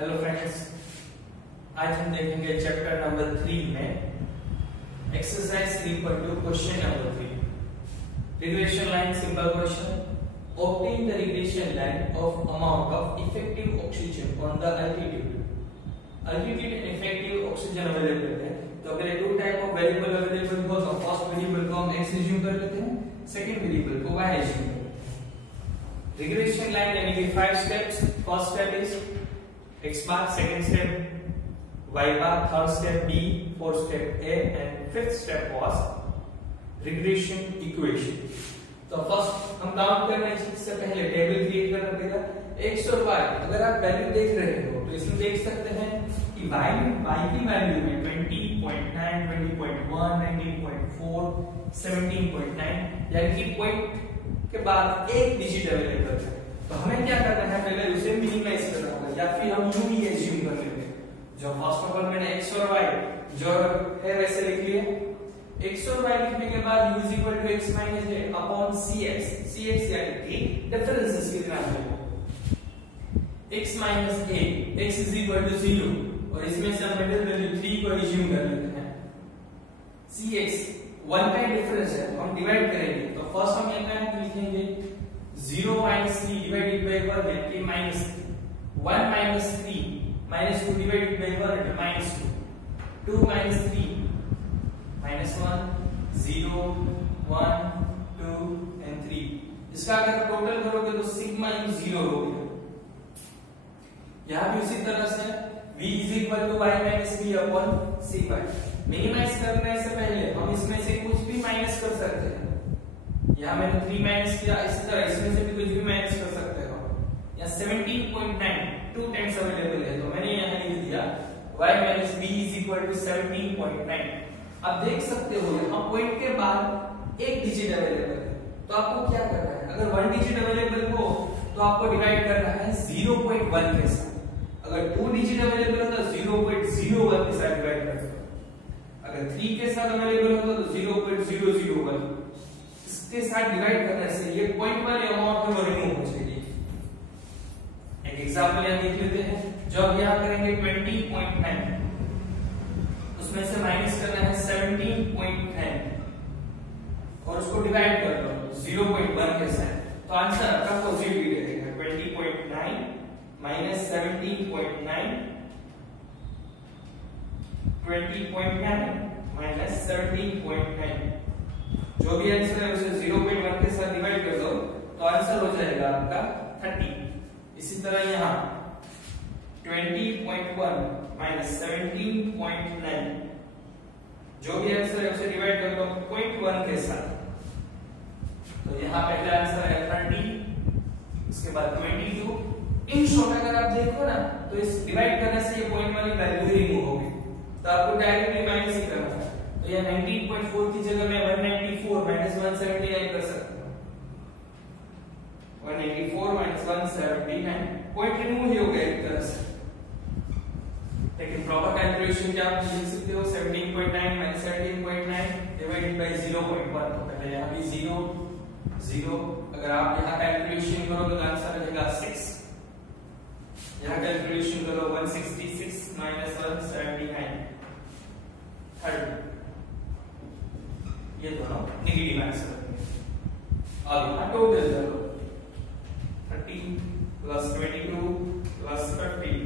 Hello friends, आज हम देखेंगे चैप्टर नंबर 3 में exercise 3.2 question number 3 regression line simple question obtain the regression line of amount of effective oxygen on the altitude and effective oxygen available है। तो अगर ये दो टाइप ऑफ वेरिएबल अवेलेबल हो तो फर्स्ट वेरिएबल को हम x एज्यूम कर लेते हैं, सेकंड वेरिएबल को y एज्यूम करते हैं। रिग्रेशन लाइन यानी कि 5 steps. First step is x bar, second step y bar, third step b, fourth step a and fifth step was regression equation। तो फर्स्ट हम काउंट करने से पहले टेबल क्रिएट करना पड़ेगा। x और y अगर आप वैल्यू देख रहे हो तो इसमें देख सकते हैं कि y की वैल्यू में 20.9, 20.1, 19.4, 17.9 यानी कि पॉइंट के बाद एक डिजिट अवेलेबल है। तो हमें क्या करना है, पहले उसे मिनिमाइज करना होगा या फिर हम यूं ही एज्यूम कर लेते हैं। जो फर्स्ट ऑफ ऑल मैंने x और y जो है वैसे लिख लिए। x और y लिखने के बाद u = x - a upon cx यानी कि डिफरेंसेस कितना है x - a, x = 0 और इसमें से हम मिडिल वैल्यू 3 को एज्यूम कर लेते हैं। cx 1 का डिफरेंस है तो हम डिवाइड करेंगे। तो फर्स्ट हम यहाँ लिखेंगे 0 - 3 divided by 1 यानी कि -3, 1 - 3 -2 divided by 1 -2, 2 - 3 -1, 0, 1, 2 and 3। इसका अगर टोटल करोगे तो सिग्मा u 0 हो गया। यहाँ भी उसी तरह से v = y - b upon c/y। Minimise करने से पहले हम इसमें से कुछ भी माइनस कर सकते हैं। यहाँ मैंने 3 माइनस किया, इसी तरह इसमें से भी कुछ भी माइनस कर सकते हो। यहाँ 17.9 2 टाइम्स अवेलेबल है तो मैंने यहाँ लिख दिया y - b = 17.9। अब देख सकते हो यहाँ पॉइंट के बाद एक डिजिट अवेलेबल है तो आपको क्या करना है, अगर 1 डिजिट अवेलेबल हो तो आपको डिवाइड करना है 0.1 के साथ। अगर 2 डिजिट अवेलेबल हो तो 0.01 के साथ डिवाइड कर सकते हो। अगर 3 के साथ अवेलेबल हो तो 0.001 इसके साथ डिवाइड करने से ये पॉइंट वाली अमाउंट है वो रिमूव हो जाएगी। एक एग्जांपल यहाँ देख लेते हैं। जो अब यहाँ करेंगे 20.9 उसमें से माइनस करना है 17.9 और उसको डिवाइड कर दो 0.1 के साथ तो आंसर आपका पॉजिटिव ही रहेगा। 20.9 - 17.9 20.9 - 17.9 जो भी आंसर है उसे 0.1 के साथ डिवाइड कर दो तो आंसर हो जाएगा आपका 30। इसी तरह यहाँ 20.1 - 17.9 जो भी आंसर है उसे डिवाइड कर दो 0.1 के साथ तो यहाँ पहला आंसर है 30, उसके बाद 22। इन शॉर्ट अगर आप देखो ना तो इस डिवाइड करने से ये पॉइंट वाली वैल्यू ही रिमूव होगी तो आपको डायरेक्टली माइनस ही करना है। तो ये 19.4 की जगह में 194 - 179 कर सकते हो। 194 - 179 पॉइंट रिमूव ही हो गया एक तरह से। लेकिन प्रॉपर कैलकुलेशन क्या आप लिख सकते हो 17.9 - 17.9 डिवाइडेड बाय 0.1 तो पहले यहाँ भी 0 अगर आप यहाँ कैलकुलेशन करोगे तो आंसर रहेगा 6। यहाँ कैलकुलेशन करो 166 - 179 30 ये दोनों नेगेटिव आंसर है। अब यहाँ टोटल करो 30 + 22 + 50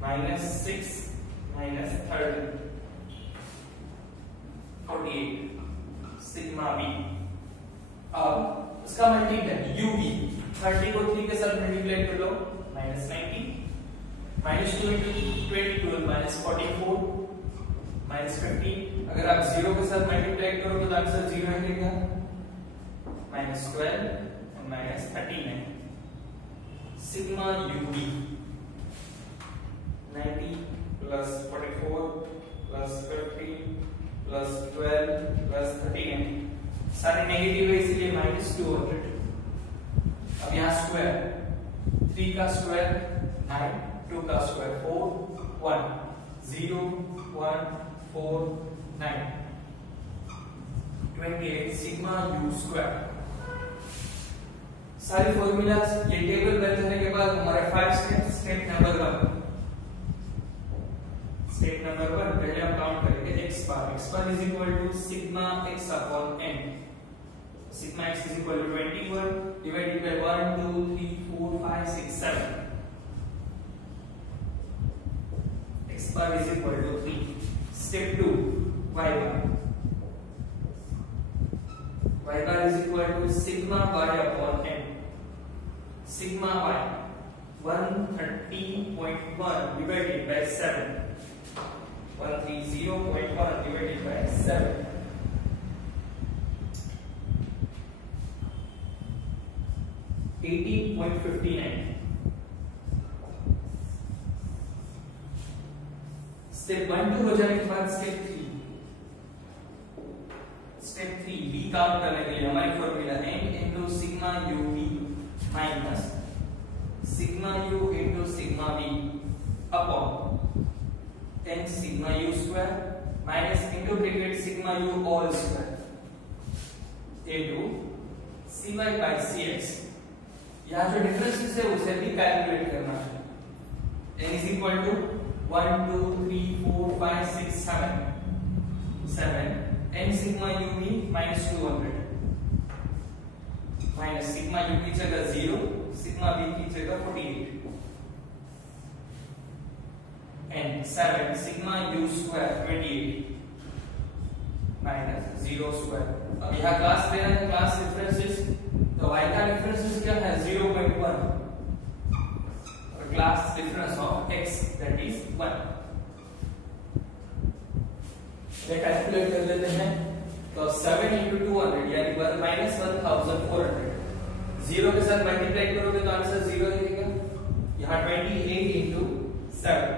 -6 - 30 48 सिग्मा b। अब इसका मल्टीप्लाई u b 30 को 3 के साथ मल्टीप्लाई कर लो -90 -22 -44 -50 अगर आप 0 के साथ मल्टीप्लाई करोगे तो आंसर 0 आएगा -12 और -39 सिग्मा ub 90 + 44 + 50 + 12 + 39 सारे नेगेटिव है इसलिए -200। अब यहाँ स्क्वायर 3 का स्क्वायर 9, 2 का स्क्वायर 4, 1 0 1 4 9 28 सिग्मा u स्क्वायर। सारी फॉर्मूलाज ये टेबल बन जाने के बाद हमारे 5 स्टेप नंबर 1 स्टेप नंबर 1 पहले हम काउंट करेंगे x bar is equal to sigma x upon n। Sigma x is equal to 21 divided by 1 2 3 4 5 6 7। x bar is equal to 3। Step 2 y bar is equal to sigma y upon n। Sigma y 130.1 divided by 7, 130.1 divided by 7, 18.59। Step 1 2 हो जाने के बाद step 3 v count करने के लिए हमारी formula है n into sigma uv minus sigma u into sigma v upon n sigma u square minus into bracket sigma u all square into cy by cx। यहाँ जो डिफरेंसेस है उसे भी कैलकुलेट करना है। n is equal to 1 2 3 4 5 6 7 n sigma uv minus 200 minus sigma u की जगह 0 sigma v की जगह 48 and 7 sigma u square 28 minus 0 square। अब यहाँ क्लास ले रहे हैं, क्लास डिफरेंसेस, तो y का डिफरेंसेस क्या है 0.1 और class difference of x that is 1। ये कैलकुलेट कर लेते हैं तो 7 into 200 यानी minus 1400। 0 के साथ मल्टीप्लाई करोगे तो आंसर 0 देगा। यहाँ 28 into 7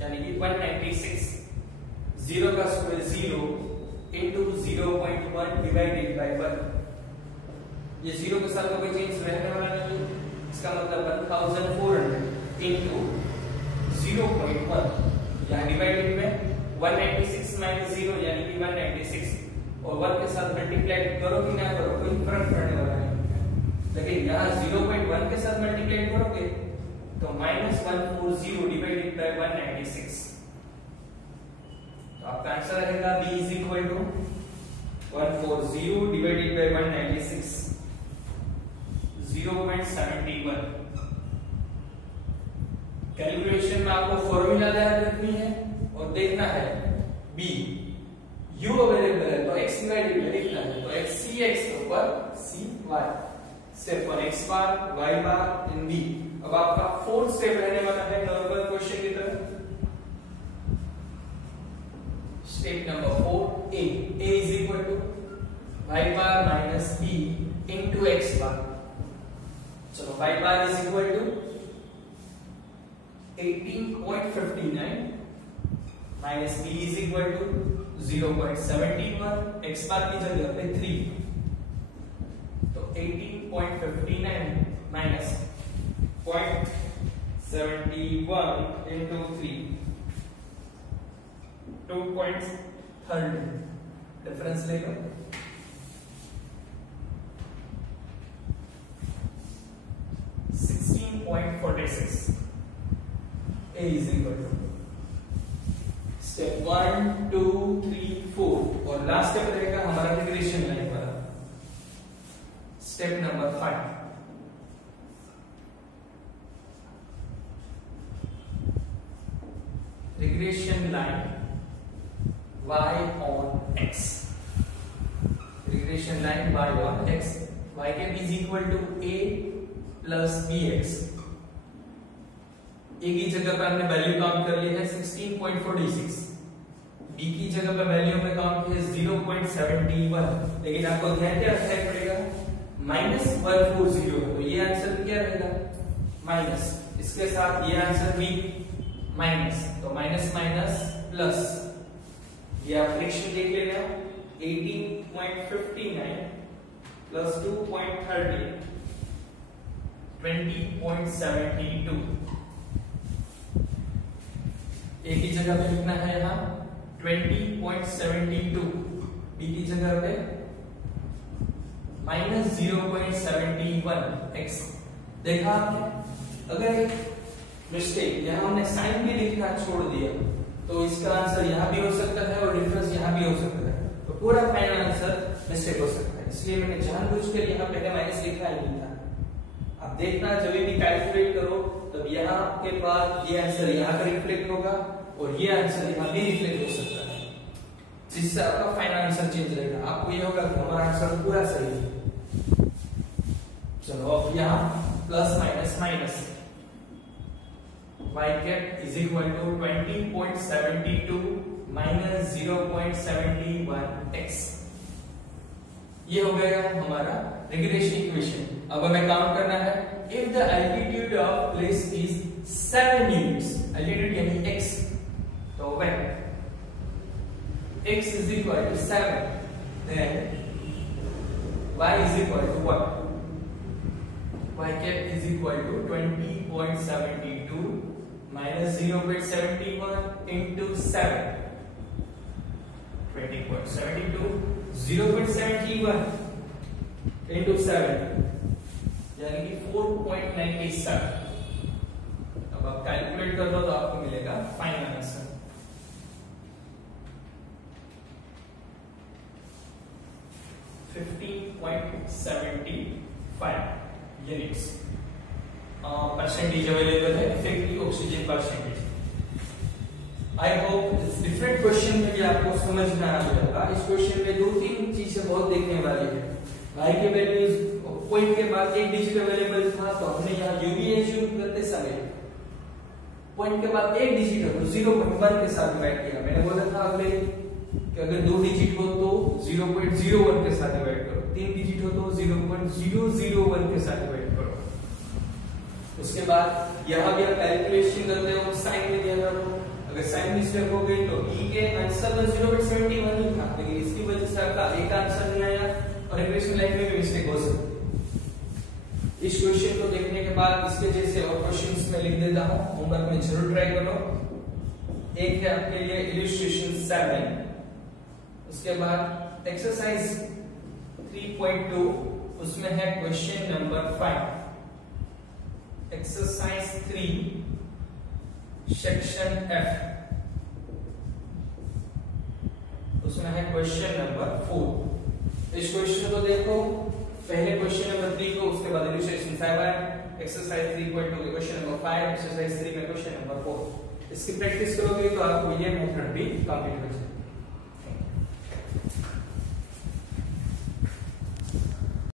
यानी कि 196। 0 का स्क्वायर 0 into 0.1 डिवाइडेड बाय 1। ये 0 के साथ कोई चेंज रहने वाला नहीं, इसका मतलब 1400 into 0.1 यहाँ डिवाइडेड में 196 minus 0 यानी कि 196 और 1 के साथ मल्टीप्लाई करो कि ना करो कोई फर्क पड़ने वाला नहीं। लेकिन यहाँ 0.1 के साथ मल्टीप्लाई करोगे तो -140 डिवाइडेड बाय 196। तो आपका आंसर रहेगा b is equal to 140 divided by 196 0.71। Calculation में आपको फॉर्मूला याद रखनी है और देखना है b u अवेलेबल है तो x डिवाइडेड में लिखना है तो x cx ऊपर cy। स्टेप 1 x बार y बार इन b। अब आपका फोर्थ स्टेप रहने वाला है नॉर्मल क्वेश्चन की तरह। Step number 4 a is equal to y bar minus b into x bar. चलो y bar is equal to 18.59 minus b is equal to 0.71 x bar की जगह पे 3 तो 18.59 माइनस 0.71 into 3 2.30 डिफरेंस लेगा 16.46। a is equal to step 1 2 3 4 और last step रहेगा हमारा regression line वाला। Step number 5 regression line y on x। Regression line y on x y cap is equal to a plus bx। a की जगह पे हमने value count कर ली है 16.46, b की जगह पे वैल्यू में काउंट की है 0.71, लेकिन आपको ध्यान क्या रखना पड़ेगा -140, तो ये आंसर क्या रहेगा माइनस, इसके साथ ये आंसर भी माइनस, तो माइनस माइनस प्लस, ये आप फ्रैक्शन देख लेना 18.59 प्लस 2.30 20.72। ए की जगह पे लिखना है यहाँ 20.72, बी की जगह पे -0.71 x। देखा आपने, अगर मिस्टेक, यहाँ हमने साइन भी लिखना छोड़ दिया, तो इसका आंसर यहाँ भी हो सकता है और डिफरेंस यहाँ भी हो सकता है, तो पूरा फाइनल आंसर मिस्टेक हो सकता है। इसलिए मैंने जानबूझकर यहाँ पहले माइनस लिखा ही नहीं था। आप देखना जब भी कैलकुलेट करो तब यहाँ के बाद ये आंसर यहाँ पर रिफ्लेक्ट होगा और ये आंसर यहाँ भी रिफ्लेक्ट हो सकता है, जिससे आपका फाइनल आंसर चेंज रहेगा। आपको ये होगा कि हमारा आंसर पूरा सही है। चलो अब यहाँ plus minus minus y cap is equal to 20.72 minus 0.71x, ये हो गया हमारा रिग्रेशन इक्वेशन। अब हमें काम करना है, if the altitude of place is 7 units, altitude यानी x, तो when x is equal to 7 then y is equal to what? Y cap is equal to 20.72 minus 0.71 into 7, 20.72 0.71 into 7 यानी कि 4.97। अब आप कैलकुलेट कर लो तो आपको मिलेगा final answer 15.75 units. Percentage available है, effective oxygen percentage. I hope इस डिफरेंट क्वेश्चन में भी आपको समझ में आ जाएगा। इस क्वेश्चन में 2-3 चीजें बहुत देखने वाली है। y के वैल्यूज पॉइंट के बाद एक डिजिट अवेलेबल था, तो हमने यहाँ यूवी एज्यूम करते समय पॉइंट के बाद एक डिजिट हो तो 0.1 के साथ डिवाइड किया। मैंने बोला था अगले कि अगर 2 डिजिट हो तो 0.01 के साथ डिवाइड करो, 3 डिजिट हो तो 0.001 के साथ डिवाइड करो। उसके बाद यहाँ भी आप कैलकुलेशन करते हो, साइन में ध्यान रखो, अगर साइन मिस्टेक हो गई तो e के आंसर में 0.71 ही था, लेकिन इसकी वजह से आपका एक आंसर नहीं आया और इक्वेशन लाइन में भी मिस्टेक हो सकती है। इस क्वेश्चन को देखने के बाद इसके जैसे और क्वेश्चंस में लिख देता हूँ, होमवर्क में जरूर ट्राई करो। एक है आपके लिए इलस्ट्रेशन 7, उसके बाद एक्सरसाइज 3.2, उसमें है question number 5। Exercise 3 section F, उसमें है क्वेश्चन नंबर 4। इस क्वेश्चन को देखो, पहले क्वेश्चन नंबर 3 को, उसके बाद इलस्ट्रेशन 7, एक्सरसाइज 3.2 के क्वेश्चन नंबर 5, एक्सरसाइज 3 में क्वेश्चन नंबर 4। इसकी प्रैक्टिस करोगे तो आपको ये मेथड भी कंप्लीट हो जाएगा।